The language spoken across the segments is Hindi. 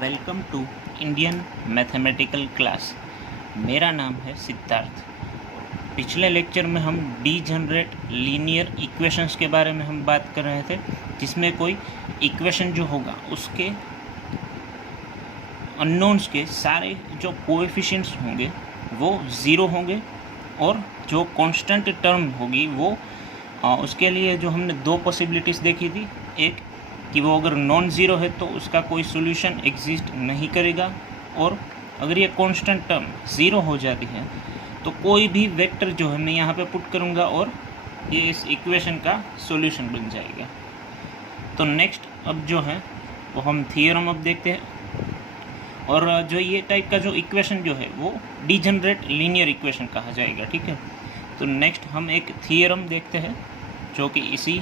Welcome to Indian mathematical class. मेरा नाम है सिद्धार्थ। पिछले लेक्चर में हम डीजनरेट लीनियर इक्वेशंस के बारे में हम बात कर रहे थे, जिसमें कोई इक्वेशन जो होगा उसके अननोन्स के सारे जो कोएफिशिएंट्स होंगे वो ज़ीरो होंगे और जो कांस्टेंट टर्म होगी वो उसके लिए जो हमने दो पॉसिबिलिटीज़ देखी थी, एक कि वो अगर नॉन ज़ीरो है तो उसका कोई सॉल्यूशन एग्जिस्ट नहीं करेगा, और अगर ये कांस्टेंट टर्म ज़ीरो हो जाती है तो कोई भी वेक्टर जो है मैं यहाँ पे पुट करूँगा और ये इस इक्वेशन का सॉल्यूशन बन जाएगा। तो नेक्स्ट अब जो है वो हम थियरम अब देखते हैं, और जो ये टाइप का जो इक्वेशन जो है वो डीजनरेट लीनियर इक्वेशन कहा जाएगा। ठीक है, तो नेक्स्ट हम एक थियरम देखते हैं जो कि इसी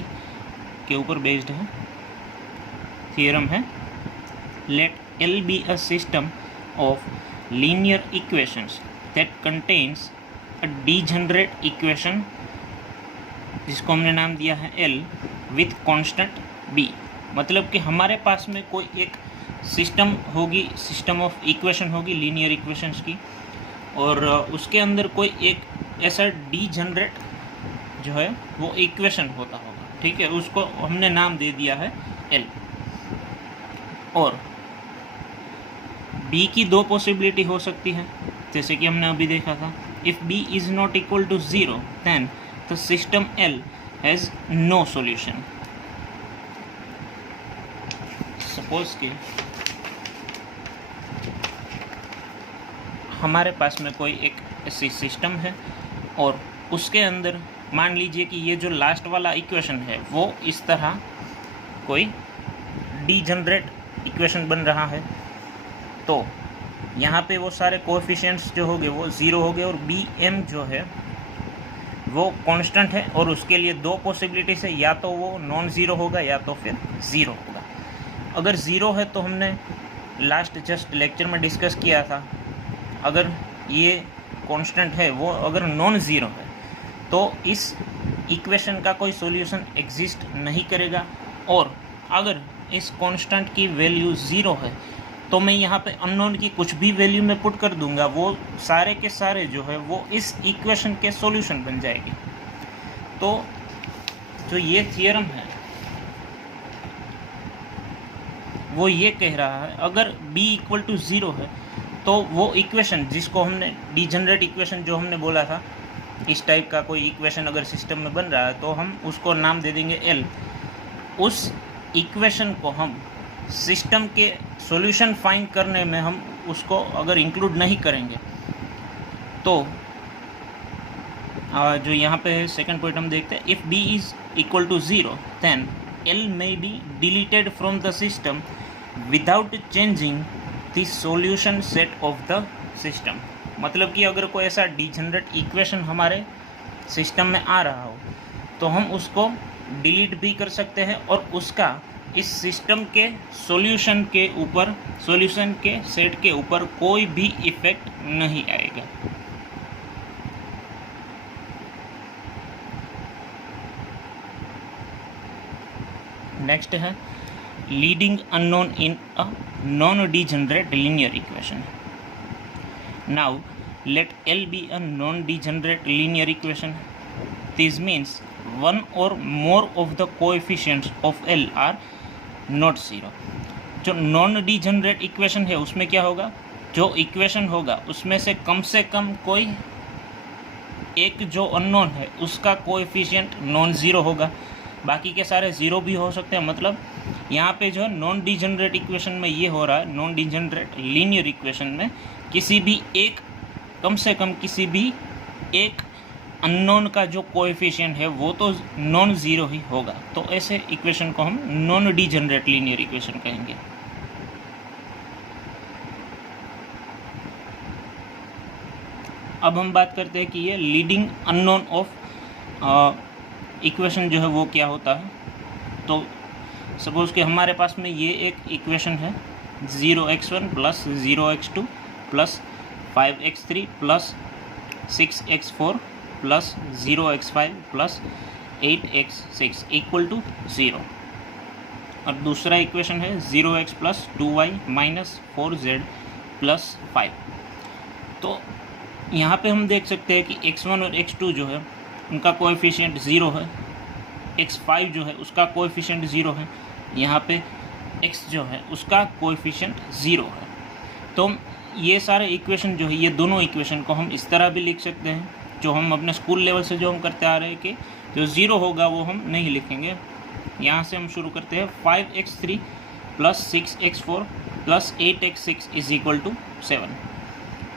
के ऊपर बेस्ड है। थियरम है, late L be a system of linear equations that contains a degenerate equation, जिसको हमने नाम दिया है L, with constant B। मतलब कि हमारे पास में कोई एक सिस्टम होगी, सिस्टम ऑफ इक्वेशन होगी लीनियर इक्वेशंस की, और उसके अंदर कोई एक ऐसा डीजनरेट जो है वो इक्वेशन होता होगा। ठीक है, उसको हमने नाम दे दिया है L। और B की दो पॉसिबिलिटी हो सकती है, जैसे कि हमने अभी देखा था, if B is not equal to zero then the system L has no solution. Suppose कि हमारे पास में कोई एक ऐसी सिस्टम है और उसके अंदर मान लीजिए कि ये जो लास्ट वाला इक्वेशन है वो इस तरह कोई डीजनरेट इक्वेशन बन रहा है, तो यहाँ पे वो सारे कोएफिशिएंट्स जो होंगे वो ज़ीरो हो गए, और बी एम जो है वो कांस्टेंट है, और उसके लिए दो पॉसिबिलिटीज़ है, या तो वो नॉन ज़ीरो होगा या तो फिर ज़ीरो होगा। अगर ज़ीरो है तो हमने लास्ट जस्ट लेक्चर में डिस्कस किया था, अगर ये कांस्टेंट है वो अगर नॉन ज़ीरो है तो इस इक्वेशन का कोई सॉल्यूशन एग्जिस्ट नहीं करेगा, और अगर इस कांस्टेंट की वैल्यू ज़ीरो है तो मैं यहाँ पे अननोन की कुछ भी वैल्यू में पुट कर दूंगा, वो सारे के सारे जो है वो इस इक्वेशन के सॉल्यूशन बन जाएंगे। तो जो ये थियरम है वो ये कह रहा है, अगर b इक्वल टू ज़ीरो है तो वो इक्वेशन जिसको हमने डीजनरेट इक्वेशन जो हमने बोला था, इस टाइप का कोई इक्वेशन अगर सिस्टम में बन रहा है तो हम उसको नाम दे देंगे L। उस इक्वेशन को हम सिस्टम के सॉल्यूशन फाइंड करने में हम उसको अगर इंक्लूड नहीं करेंगे तो जो यहाँ पे सेकंड पॉइंट हम देखते हैं, if b is equal to zero then L may be deleted from the system without changing the solution set of the system। मतलब कि अगर कोई ऐसा डीजनरेट इक्वेशन हमारे सिस्टम में आ रहा हो तो हम उसको डिलीट भी कर सकते हैं और उसका इस सिस्टम के सॉल्यूशन के ऊपर, सॉल्यूशन के सेट के ऊपर कोई भी इफेक्ट नहीं आएगा। नेक्स्ट है leading unknown in a non degenerate linear equation. Now let L be a non-degenerate linear equation. This means one or more of the coefficients of L are not zero। जो नॉन डीजनरेट इक्वेशन है उसमें क्या होगा, जो इक्वेशन होगा उसमें से कम कोई एक जो अननोन है उसका कोएफिशिएंट नॉन ज़ीरो होगा, बाकी के सारे ज़ीरो भी हो सकते हैं। मतलब यहाँ पे जो नॉन डीजनरेट इक्वेशन में ये हो रहा है, नॉन डीजनरेट लीनियर इक्वेशन में किसी भी एक, कम से कम किसी भी एक अननोन का जो कोएफिशिएंट है वो तो नॉन ज़ीरो ही होगा, तो ऐसे इक्वेशन को हम नॉन डीजनरेट लीनियर इक्वेशन कहेंगे। अब हम बात करते हैं कि ये लीडिंग अननोन ऑफ इक्वेशन जो है वो क्या होता है। तो सपोज कि हमारे पास में ये एक इक्वेशन है 0x1 plus 0x2 plus 5x3 plus 6x4 plus 0x5 plus 8x6 equal to 0। और दूसरा इक्वेशन है 0x plus 2y minus 4z plus 5। तो यहाँ पे हम देख सकते हैं कि x1 और x2 जो है उनका कोएफिशिएंट 0 है, x5 जो है उसका कोएफिशिएंट 0 है, यहाँ पे x जो है उसका कोएफिशिएंट 0 है। तो ये सारे इक्वेशन जो है, ये दोनों इक्वेशन को हम इस तरह भी लिख सकते हैं, जो हम अपने स्कूल लेवल से जो हम करते आ रहे हैं कि जो 0 होगा वो हम नहीं लिखेंगे। यहाँ से हम शुरू करते हैं 5x3 plus 6x4 plus 8x6 is equal to 7।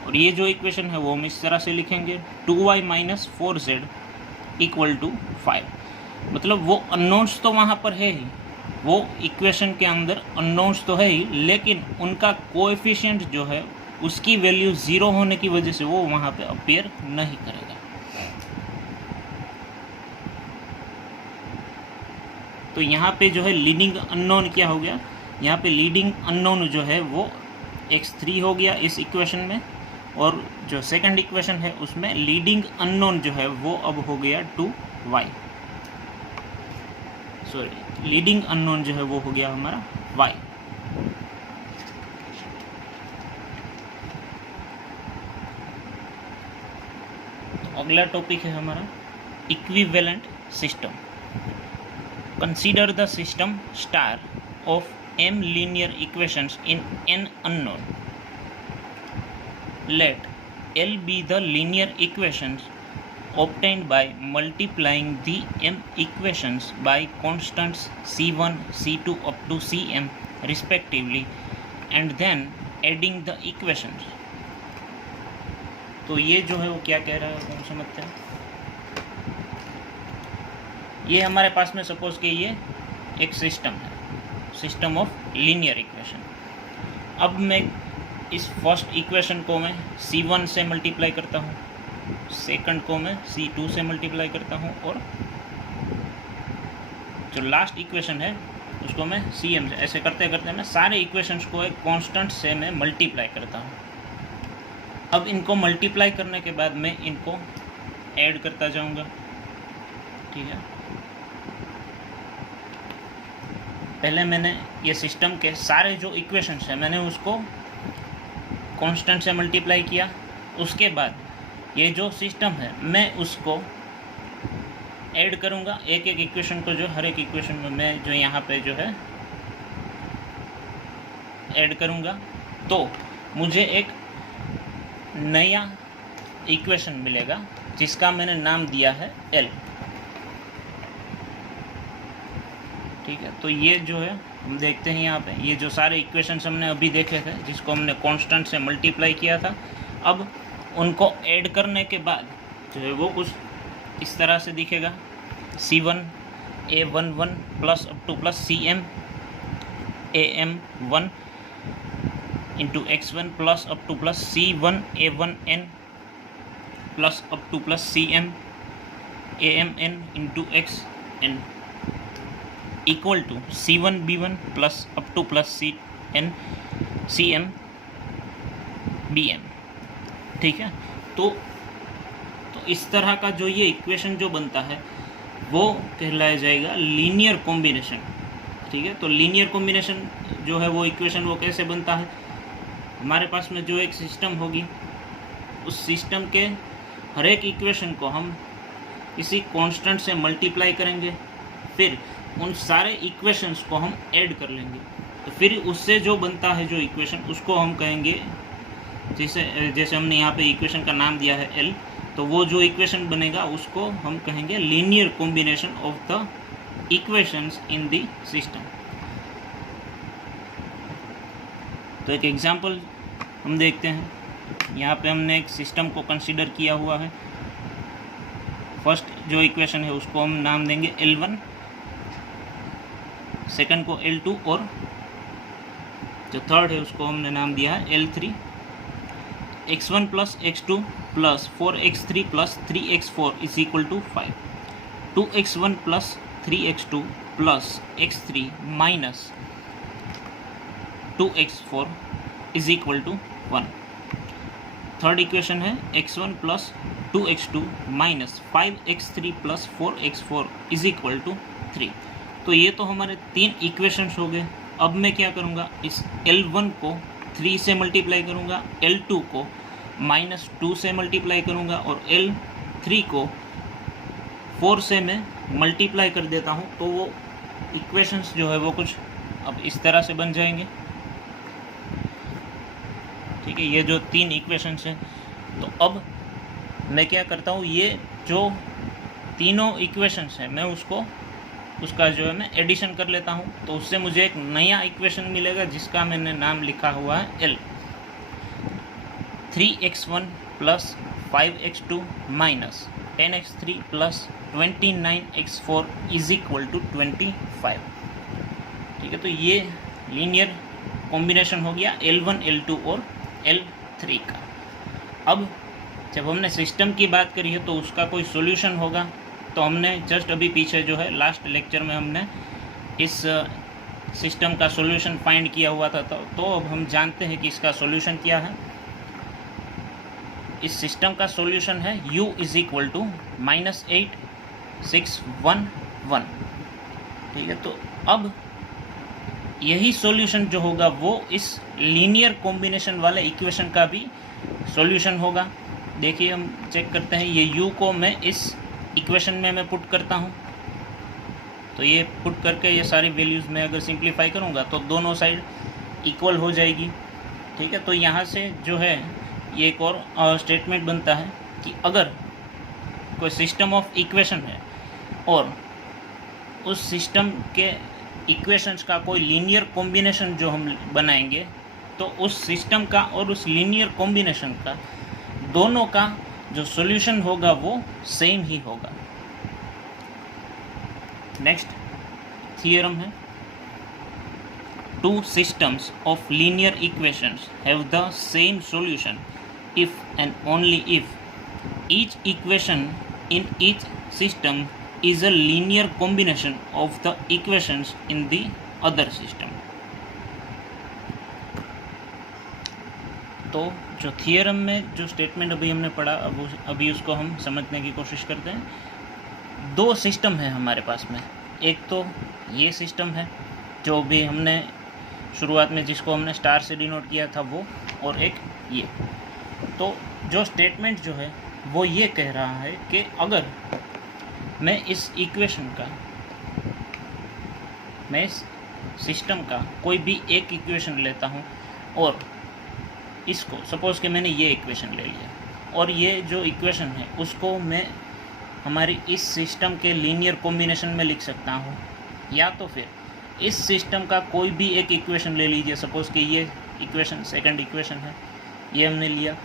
और ये जो इक्वेशन है वो हम इस तरह से लिखेंगे 2y minus 4z equal to 5। मतलब वो अननोन्स तो वहाँ पर है ही, वो इक्वेशन के अंदर अननोन्स तो है ही, लेकिन उनका कोएफिशिएंट जो है उसकी वैल्यू 0 होने की वजह से वो वहाँ पे अपीयर नहीं करेगा। तो यहाँ पे जो है लीडिंग अननोन क्या हो गया, यहाँ पे लीडिंग अननोन जो है वो x3 हो गया इस इक्वेशन में, और जो सेकंड इक्वेशन है उसमें लीडिंग अननोन जो है वो अब हो गया 2y, सॉरी लीडिंग अननोन जो है वो हो गया हमारा y। तो अगला टॉपिक है हमारा equivalent system. Consider the system star of m linear equations in n unknown. Let L be the linear equations obtained by multiplying the m equations by constants c1, c2 up to cm respectively and then adding the equations. तो ये जो है वो क्या कह रहा है हम समझते हैं। ये हमारे पास में सपोज कि ये एक सिस्टम है, सिस्टम ऑफ लीनियर इक्वेशन। अब मैं इस फर्स्ट इक्वेशन को मैं c1 से मल्टीप्लाई करता हूँ, सेकंड को मैं c2 से मल्टीप्लाई करता हूँ, और जो लास्ट इक्वेशन है उसको मैं cm से, ऐसे करते करते मैं सारे इक्वेशंस को एक कांस्टेंट से मैं मल्टीप्लाई करता हूँ। अब इनको मल्टीप्लाई करने के बाद मैं इनको ऐड करता जाऊँगा, ठीक है। पहले मैंने ये सिस्टम के सारे जो इक्वेशंस हैं मैंने उसको कांस्टेंट से मल्टीप्लाई किया, उसके बाद ये जो सिस्टम है मैं उसको ऐड करूँगा एक एक इक्वेशन को, जो हर एक इक्वेशन में मैं जो यहाँ पे जो है ऐड करूँगा, तो मुझे एक नया इक्वेशन मिलेगा जिसका मैंने नाम दिया है L, ठीक है। तो ये जो है हम देखते हैं यहाँ पे, ये जो सारे इक्वेशंस हमने अभी देखे थे जिसको हमने कांस्टेंट से मल्टीप्लाई किया था, अब उनको ऐड करने के बाद जो है वो कुछ इस तरह से दिखेगा c1 a11 plus up to plus cm am1 into x1 plus up to plus c1 a1n plus up to plus cm amn into xn equal to c1 b1 plus up to plus cn cm bm, ठीक है। तो इस तरह का जो ये इक्वेशन जो बनता है वो कहलाया जाएगा लीनियर कॉम्बिनेशन, ठीक है। तो लीनियर कॉम्बिनेशन जो है वो इक्वेशन वो कैसे बनता है, हमारे पास में जो एक सिस्टम होगी उस सिस्टम के हर एक इक्वेशन को हम किसी कांस्टेंट से मल्टीप्लाई करेंगे, फिर उन सारे इक्वेशंस को हम ऐड कर लेंगे, तो फिर उससे जो बनता है जो इक्वेशन उसको हम कहेंगे, जैसे हमने यहाँ पे इक्वेशन का नाम दिया है L, तो वो जो इक्वेशन बनेगा उसको हम कहेंगे linear combination of the equations in the system. तो एक एग्जांपल हम देखते हैं। यहाँ पे हमने एक सिस्टम को कंसीडर किया हुआ है। फर्स्ट जो इक्वेशन है उसको हम नाम देंगे L1, सेकंड को L2, और जो थर्ड है उसको हमने नाम दिया है L3। x1 plus x2 plus 4x3 plus 3x4 is equal to 5। 2x1 plus 3x2 plus x3 minus 2x4 is equal to 1। Third equation है x1 plus 2x2 minus 5x3 plus 4x4 is equal to 3। तो ये तो हमारे 3 इक्वेशंस हो गए। अब मैं क्या करूँगा, इस L1 को 3 से मल्टीप्लाई करूँगा, L2 को -2 से मल्टीप्लाई करूँगा और L3 को 4 से मैं मल्टीप्लाई कर देता हूँ। तो वो इक्वेशंस जो है वो कुछ अब इस तरह से बन जाएंगे। ठीक है, ये जो 3 इक्वेशंस हैं, तो अब मैं क्या करता हूँ, ये जो तीनों इक्वेशंस हैं मैं उसका जो है मैं एडिशन कर लेता हूँ। तो उससे मुझे एक नया इक्वेशन मिलेगा जिसका मैंने नाम लिखा हुआ है L। 3x1 + 5x2 - 10x3 + 29x4 = 25। ठीक है, तो ये लीनियर कॉम्बिनेशन हो गया L1, L2 और L3 का। अब जब हमने सिस्टम की बात करी है तो उसका कोई सॉल्यूशन होगा। तो हमने जस्ट अभी पीछे जो है लास्ट लेक्चर में हमने इस सिस्टम का सॉल्यूशन फाइंड किया हुआ था। तो अब हम जानते हैं कि इसका सॉल्यूशन क्या है। इस सिस्टम का सॉल्यूशन है u = -8 6 1 1। ठीक है, तो अब यही सॉल्यूशन जो होगा वो इस लीनियर कॉम्बिनेशन वाले इक्वेशन का भी सॉल्यूशन होगा। देखिए, हम चेक करते हैं, ये u को मैं इस इक्वेशन में मैं पुट करता हूँ। तो ये पुट करके ये सारी वैल्यूज़ मैं अगर सिंप्लीफाई करूँगा तो दोनों साइड इक्वल हो जाएगी। ठीक है, तो यहाँ से जो है ये एक और स्टेटमेंट बनता है कि अगर कोई सिस्टम ऑफ इक्वेशन है और उस सिस्टम के इक्वेशंस का कोई लीनियर कॉम्बिनेशन जो हम बनाएंगे, तो उस सिस्टम का और उस लीनियर कॉम्बिनेशन का दोनों का जो सॉल्यूशन होगा वो सेम ही होगा। नेक्स्ट थियरम है, 2 systems of linear equations have the same solution if and only if each equation in each system is a linear combination of the equations in the other system। तो जो थियरम में जो स्टेटमेंट अभी हमने पढ़ा, अभी उसको हम समझने की कोशिश करते हैं। 2 सिस्टम है हमारे पास में, एक तो ये सिस्टम है जो भी हमने शुरुआत में जिसको हमने स्टार से डिनोट किया था वो, और एक ये। तो जो स्टेटमेंट जो है वो ये कह रहा है कि अगर मैं इस इक्वेशन का, मैं इस सिस्टम का कोई भी एक इक्वेशन लेता हूँ और इसको सपोज़ कि मैंने ये इक्वेशन ले लिया और ये जो इक्वेशन है उसको मैं हमारी इस सिस्टम के लीनियर कॉम्बिनेशन में लिख सकता हूँ, या तो फिर इस सिस्टम का कोई भी एक इक्वेशन ले लीजिए। सपोज़ कि ये इक्वेशन सेकंड इक्वेशन है, ये हमने लिया,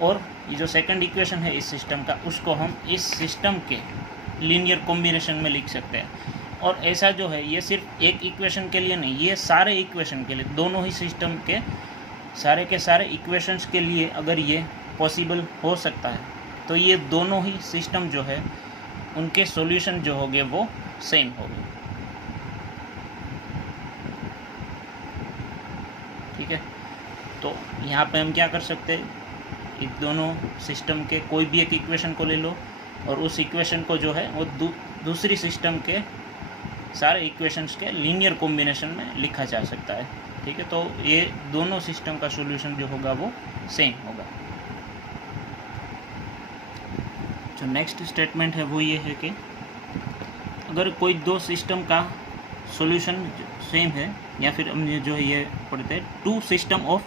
और ये जो सेकंड इक्वेशन है इस सिस्टम का, उसको हम इस सिस्टम के लीनियर कॉम्बिनेशन में लिख सकते हैं। और ऐसा जो है ये सिर्फ एक इक्वेशन के लिए नहीं, ये सारे इक्वेशन के लिए, दोनों ही सिस्टम के सारे इक्वेशंस के लिए अगर ये पॉसिबल हो सकता है तो ये दोनों ही सिस्टम जो है उनके सॉल्यूशन जो होंगे वो सेम होंगे। ठीक है, तो यहाँ पे हम क्या कर सकते हैं, इन दोनों सिस्टम के कोई भी एक इक्वेशन को ले लो और उस इक्वेशन को जो है वो दूसरी सिस्टम के सारे इक्वेशंस के लीनियर कॉम्बिनेशन में लिखा जा सकता है। ठीक है, तो ये दोनों सिस्टम का सॉल्यूशन जो होगा वो सेम होगा। जो नेक्स्ट स्टेटमेंट है वो ये है कि अगर कोई 2 सिस्टम का सॉल्यूशन सेम है, या फिर हमने जो है ये पढ़ते हैं, 2 system of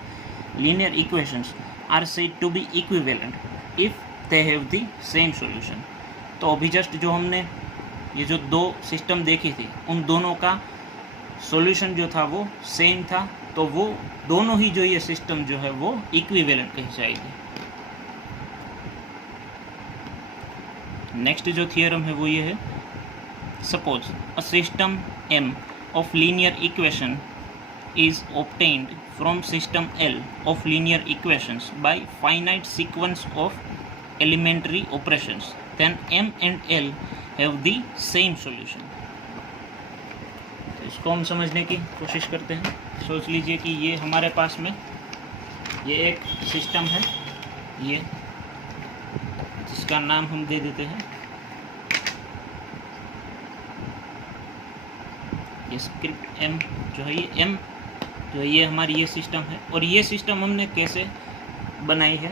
linear equations are said to be equivalent if they have the same solution. तो अभी जस्ट जो हमने ये जो 2 सिस्टम देखी थी उन दोनों का सॉल्यूशन जो था वो सेम था, तो वो दोनों ही जो ये सिस्टम जो है वो इक्विवेलेंट कही जाएगी। नेक्स्ट जो थियरम है वो ये है, suppose a system M of linear equation is obtained from system L of linear equations by finite sequence of elementary operations, then M and L have the same solution। तो इसको हम समझने की कोशिश करते हैं। सोच लीजिए कि ये हमारे पास में ये एक सिस्टम है, ये जिसका नाम हम दे देते हैं ये स्क्रिप्ट एम जो है, ये एम जो है ये हमारी ये सिस्टम है। और ये सिस्टम हमने कैसे बनाई है,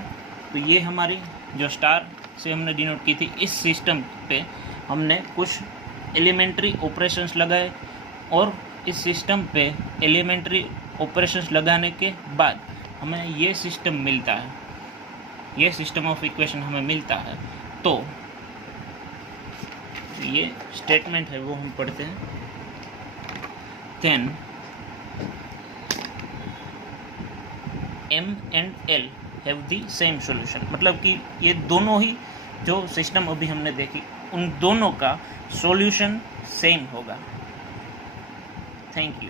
तो ये हमारी जो स्टार से हमने डिनोट की थी, इस सिस्टम पे हमने कुछ एलिमेंट्री ऑपरेशंस लगाए और इस सिस्टम पे एलिमेंट्री ऑपरेशंस लगाने के बाद हमें ये सिस्टम मिलता है, ये सिस्टम ऑफ इक्वेशन हमें मिलता है। तो ये स्टेटमेंट है वो हम पढ़ते हैं। Then M and L have the same solution, मतलब कि ये दोनों ही जो सिस्टम अभी हमने देखी उन दोनों का सॉल्यूशन सेम होगा। Thank you.